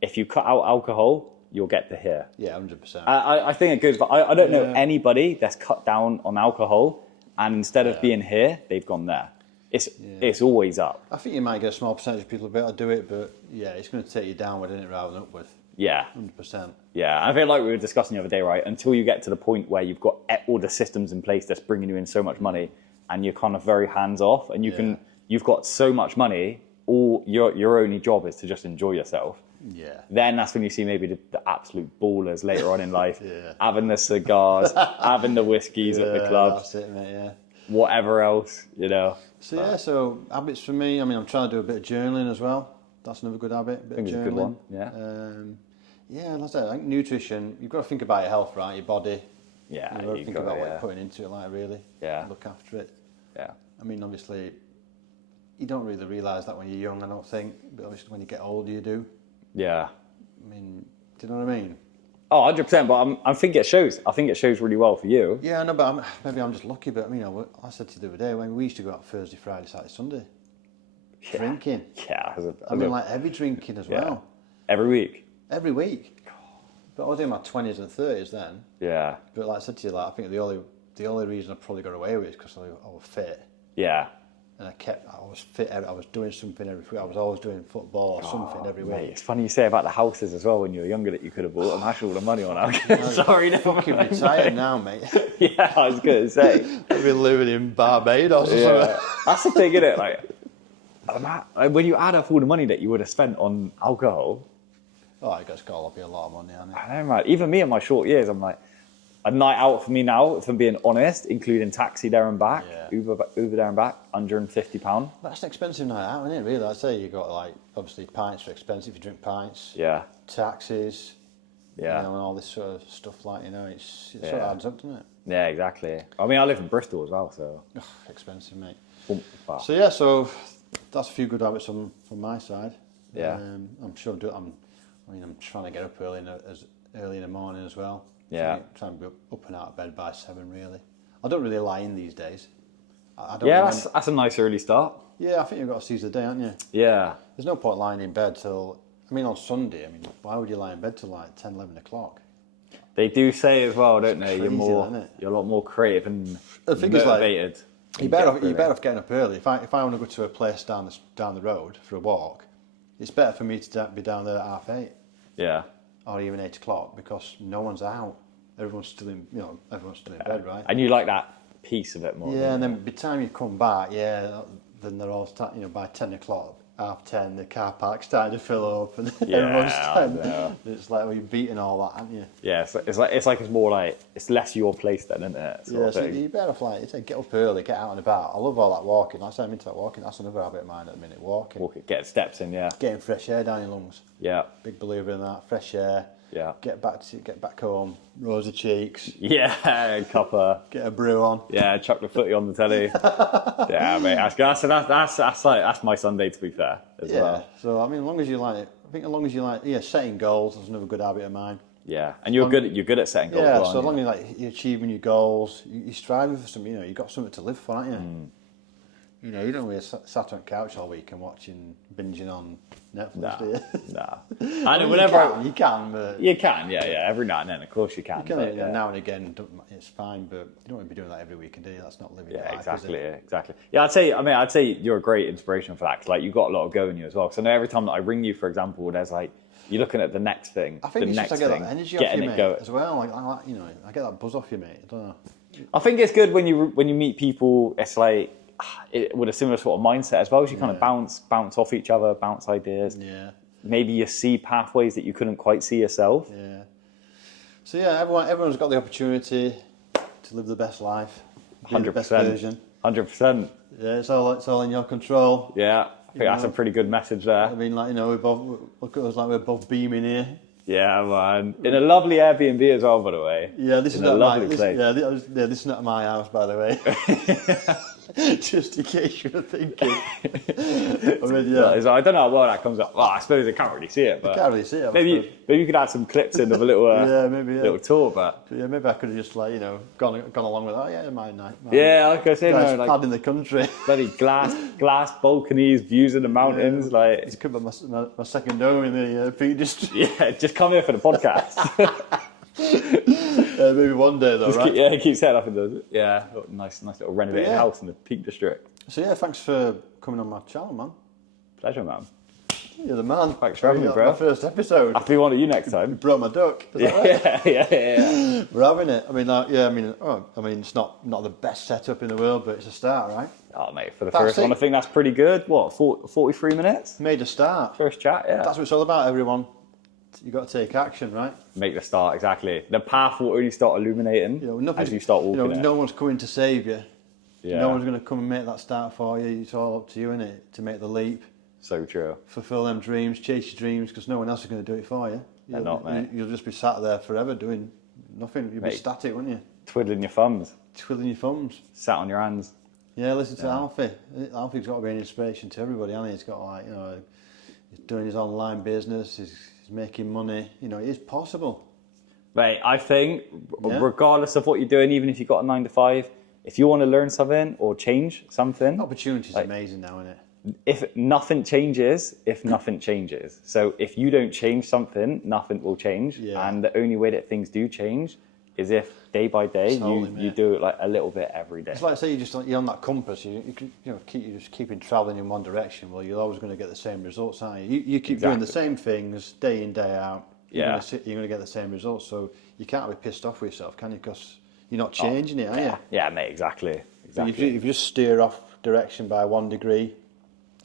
if you cut out alcohol, you'll get to here. Yeah, 100%. I think it goes, but I don't know anybody that's cut down on alcohol and instead of being here, they've gone there. It's always up. I think you might get a small percentage of people to be able to do it, but yeah, it's going to take you downward, isn't it, rather than upward. Yeah. 100%. Yeah, I feel like we were discussing the other day, right? Until you get to the point where you've got all the systems in place that's bringing you in so much money, and you're kind of very hands off, and you've got so much money. All your only job is to just enjoy yourself. Yeah. Then that's when you see maybe the absolute ballers later on in life, having the cigars, having the whiskies at the club. That's it, mate. Yeah. Whatever else, So so habits for me. I mean, I'm trying to do a bit of journaling as well. That's another good habit. I think it's a good one. Yeah. That's it. I think nutrition. You've got to think about your health, right? Your body. Yeah. You've got to think about what you're putting into it, like really. Yeah. Look after it. Yeah. I mean, obviously, you don't really realise that when you're young. I don't think, but obviously when you get older, you do. Yeah. I mean, do you know what I mean? Oh, 100%. But I think it shows. I think it shows really well for you. Yeah, no, but maybe I'm just lucky. But I said to you the other day when we used to go out Thursday, Friday, Saturday, Sunday, drinking. Yeah. Like heavy drinking as well. Every week. Every week. But I was in my 20s and 30s then. Yeah. But like I said to you, I think the only reason I probably got away with it is because I was fit. Yeah. And I was fit. I was doing something every week. I was always doing football or something every week. Mate, it's funny you say about the houses as well when you were younger that you could have bought and that's all the money on. Sorry, no. Fucking retired now, mate. Yeah, I was going to say. I've been living in Barbados or something. That's the thing, isn't it? Like, when you add up all the money that you would have spent on alcohol. Oh, I guess got to be a lot of money, hasn't it? I know, man. Even me in my short years, I'm like, a night out for me now, if I'm being honest, including taxi there and back, Uber there and back, £150. That's an expensive night out, isn't it, really? I'd say you got, like, obviously pints are expensive if you drink pints. Yeah. Taxis. Yeah. You know, and all this sort of stuff, like, you know, it sort of adds up, doesn't it? Yeah, exactly. I mean, I live in Bristol as well, so. Ugh, expensive, mate. Wow. So that's a few good habits from my side. Yeah. I'm sure I'm trying to get up early in the morning as well. Yeah. Trying to be up and out of bed by 7, really. I don't really lie in these days. I don't Yeah, that's a nice early start. Yeah, I think you've got to seize the day, haven't you? Yeah. There's no point lying in bed till, on Sunday, why would you lie in bed till like 10, 11 o'clock? They do say as well, don't they? Crazy, You're a lot more creative and the thing motivated. Is, like, you're better off getting up early. If I want to go to a place down the road for a walk, it's better for me to be down there at 8:30. Yeah. Or even 8 o'clock because no one's out. Everyone's still in bed, right? And you like that piece of it more. Yeah, and then by the time you come back, then they're all by 10 o'clock, 10:30, the car park's starting to fill up, and everyone's starting. It's like you're beating all that, aren't you? Yeah, it's more like it's less your place then, isn't it? So you better get up early, get out and about. I love all that walking. Like I say, I'm into that walking. That's another habit of mine at the minute. Walking. Get steps in, yeah. Getting fresh air down your lungs. Yeah. Big believer in that. Fresh air. Yeah. Get back home. Rosy cheeks. Yeah, cuppa. Get a brew on. Yeah, chuck the footy on the telly. Yeah, mate. That's my Sunday, to be fair. As well. So as long as you like, setting goals is another good habit of mine. Yeah, and you're good at setting goals. Yeah, well, so as long as you're achieving your goals, you're striving for something. You've got something to live for, aren't you? You don't really sat on the couch all week and binging on Netflix, do you? Nah. You can, but you can, yeah. Every now and then, of course, you can. Now and again, it's fine, but you don't want to be doing that every weekend, do you? That's not living life. Exactly. Yeah, I'd say you're a great inspiration for that. 'Cause, like, you've got a lot of go in you as well. Because I know every time that I ring you, for example, there's like you're looking at the next thing. I think I get that energy off you, mate, as well. I get that buzz off you, mate. I don't know. I think it's good when you meet people. It's like with a similar sort of mindset as well. So you kind of bounce off each other, bounce ideas. Yeah. Maybe you see pathways that you couldn't quite see yourself. Yeah. So yeah, everyone's got the opportunity to live the best life, be the best version. 100%. Yeah, it's all in your control. Yeah, I think that's a pretty good message there. We're both look at us like we're both beaming here. Yeah, man. In a lovely Airbnb as well, by the way. Yeah, this is not lovely place. This is not my house, by the way. Just in case you were thinking. I don't know how well that comes up. Well, I suppose I can't really see it, but can't really see it. Maybe you could add some clips in of a little little tour, but maybe I could have just gone along with that. Yeah, my night. Yeah, like I say, pad in the country. Bloody glass balconies, views of the mountains, like it's could be my second home in the Peak District. Yeah, just come here for the podcast. Maybe one day though, right? Keep setting up in the nice little renovated house in the Peak District. So yeah, thanks for coming on my channel, man. Pleasure, man. You're the man. Thanks for having me, bro. My first episode. I'll be one of you next time. You brought my duck. Is that right? Yeah. We're having it. It's not the best setup in the world, but it's a start, right? Oh, mate, for the first one, I think that's pretty good. What, 43 minutes? Made a start. First chat, yeah. That's what it's all about, everyone. You've got to take action, right? Make the start, exactly. The path will only start illuminating as you start walking No one's coming to save you. Yeah. No one's going to come and make that start for you. It's all up to you, innit? To make the leap. So true. Fulfill them dreams, chase your dreams, because no one else is going to do it for you. They're not, mate. You'll just be sat there forever doing nothing. You'll be static, wouldn't you? Twiddling your thumbs. Twiddling your thumbs. Sat on your hands. Yeah, listen to Alfie. Alfie's got to be an inspiration to everybody, hasn't he? He's got he's doing his online business, he's making money. It is possible. Mate, I think regardless of what you're doing, even if you've got a 9 to 5, if you want to learn something or change something, opportunity's amazing now, isn't it? If nothing changes. So if you don't change something, nothing will change. Yeah. And the only way that things do change is if day by day Totally, you do it like a little bit every day. It's like say you're on that compass. You're just keeping travelling in one direction. Well, you're always going to get the same results, aren't you? You keep doing the same things day in day out. You're going to get the same results. So you can't be pissed off with yourself, can you? Because you're not changing it, are you? Yeah, mate. Exactly. If you just steer off direction by 1 degree,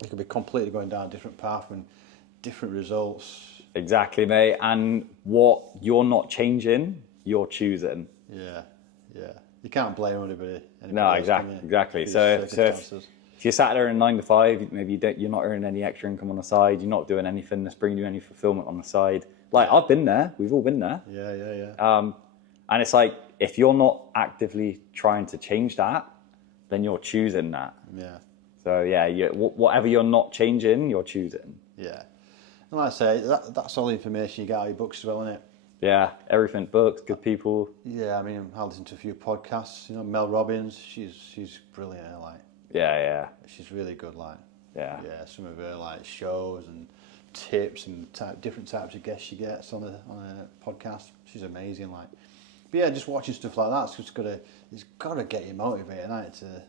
you could be completely going down a different path and different results. Exactly, mate. And what you're not changing, you're choosing. Yeah. You can't blame anybody. No, exactly. So if you're sat there in 9 to 5, maybe you're not earning any extra income on the side. You're not doing anything that's bringing you any fulfillment on the side. Like I've been there. We've all been there. Yeah. And it's like if you're not actively trying to change that, then you're choosing that. Yeah. So yeah, whatever you're not changing, you're choosing. Yeah. And like I say, that's all the information you get out of your books as well, isn't it? Yeah, everything, books, good people. Yeah, I mean, I listen to a few podcasts. You know, Mel Robbins, she's brilliant. Like, yeah, she's really good. Like, yeah. Some of her like shows and tips and different types of guests she gets on a podcast. She's amazing. Like, but yeah, just watching stuff like that's just it's gotta get you motivated, isn't it? To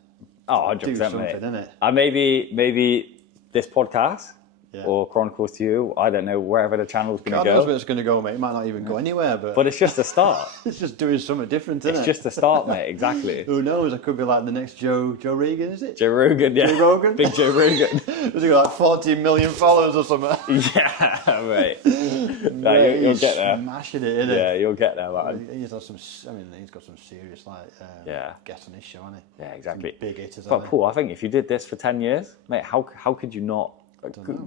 100%, do something, mate. Isn't it? And maybe this podcast. Yeah. Or Chronicles to You, I don't know, wherever the channel's going to go. God knows where it's going to go, mate. It might not even go anywhere, but it's just a start. It's just doing something different, isn't it? It's just a start, mate, exactly. Who knows? I could be like the next Joe Rogan, is it? Joe Rogan, yeah. Joe Rogan? Big Joe Rogan. Has he got like 14 million followers or something? Yeah, mate. You'll get there. Smashing it, isn't it? Yeah, you'll get there, man. He's got some serious guests on his show, hasn't he? Yeah, exactly. Some big hitters, But Paul, I think if you did this for 10 years, mate, how could you not?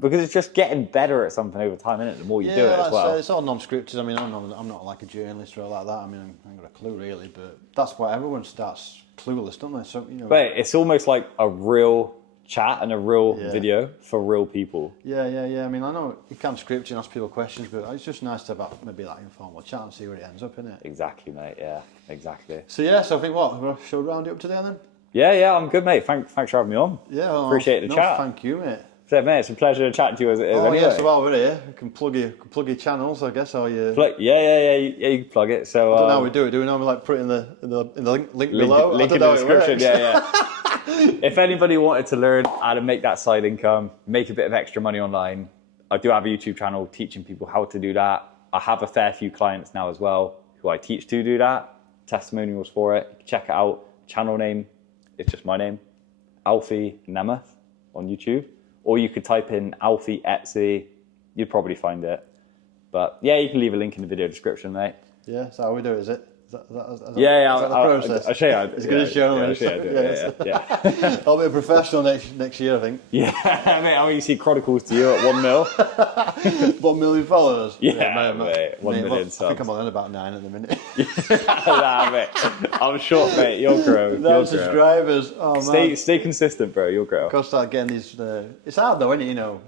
Because it's just getting better at something over time, isn't it? The more you do it as well. It's all non-scripted. I mean, I'm not like a journalist or like that. I mean, I haven't got a clue really, but that's why everyone starts clueless, don't they? So But it's almost like a real chat and a real video for real people. Yeah. I mean, I know you can script and ask people questions, but it's just nice to have maybe that informal chat and see where it ends up, isn't it? Exactly, mate. Yeah, exactly. So I think shall we round it up today then? Yeah, I'm good, mate. Thanks for having me on. Yeah, well, appreciate the chat. Thank you, mate. So, mate, it's a pleasure to chat to you as it is. Oh, anyway. yeah, so while we're here, we can plug your channels, I guess, or your... Yeah, you can plug it. So, I don't know how we do it. Do we normally put it in the link below? Link in the description, yeah. If anybody wanted to learn how to make that side income, make a bit of extra money online, I do have a YouTube channel teaching people how to do that. I have a fair few clients now as well who I teach to do that. Testimonials for it. You can check it out. Channel name, it's just my name, Alfie Nemeth on YouTube. Or you could type in Alfie Etsy, you'd probably find it. But yeah, you can leave a link in the video description, mate. Yeah, that's how we do it, is it? Is that the process? I'll show you. It's going to show me. I'll show you. Yeah. I'll be a professional next year, I think. Yeah, mate, I want you to see Chronicles to You at 1 mil. 1 million followers? Yeah, mate, 1 million subs. I think I'm on about 9 at the minute. Nah, mate. I'm short, mate. You'll grow. 9 subscribers. Oh, man. Stay consistent, bro. You'll grow. I've got to start getting these... it's hard, though, isn't it?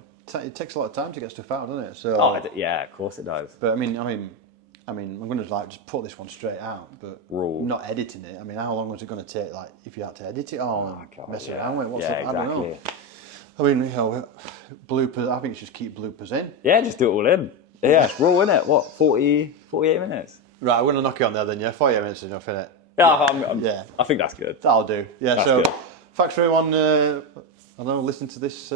It takes a lot of time to get stuff out, doesn't it? So, yeah, of course it does. But, I mean, I'm going to just put this one straight out, but not editing it. I mean, how long was it going to take? Like, if you had to edit it all and mess around with it, I don't know. I mean, bloopers. I think you just keep bloopers in. Yeah, just do it all in. Yeah, it's raw, isn't it? What, 48 minutes? Right, I'm going to knock it on there then. Yeah, 48 minutes is enough, isn't it? Yeah, I think that's good. That'll do. Yeah. That's so, good. Thanks for everyone. I know listening to this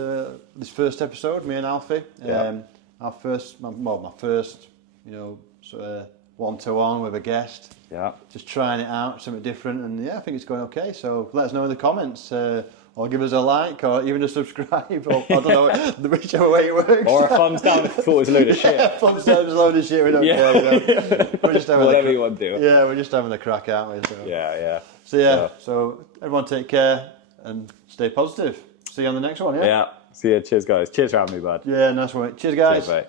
first episode, me and Alfie. Yeah. My first, sort of one-to-one with a guest. Yeah. Just trying it out, something different, and I think it's going okay. So let us know in the comments, or give us a like, or even a subscribe, or I don't know, whichever way it works. Or a thumbs down if you thought it was a load of shit. Thumbs down is a load of shit. We don't care. We're just having whatever you want to do. Yeah, we're just having a crack, aren't we? So. Yeah. So everyone take care and stay positive. See you on the next one. Yeah. See you. Cheers, guys. Cheers for having me, bud. Yeah, nice one. Cheers, guys. Cheers, mate.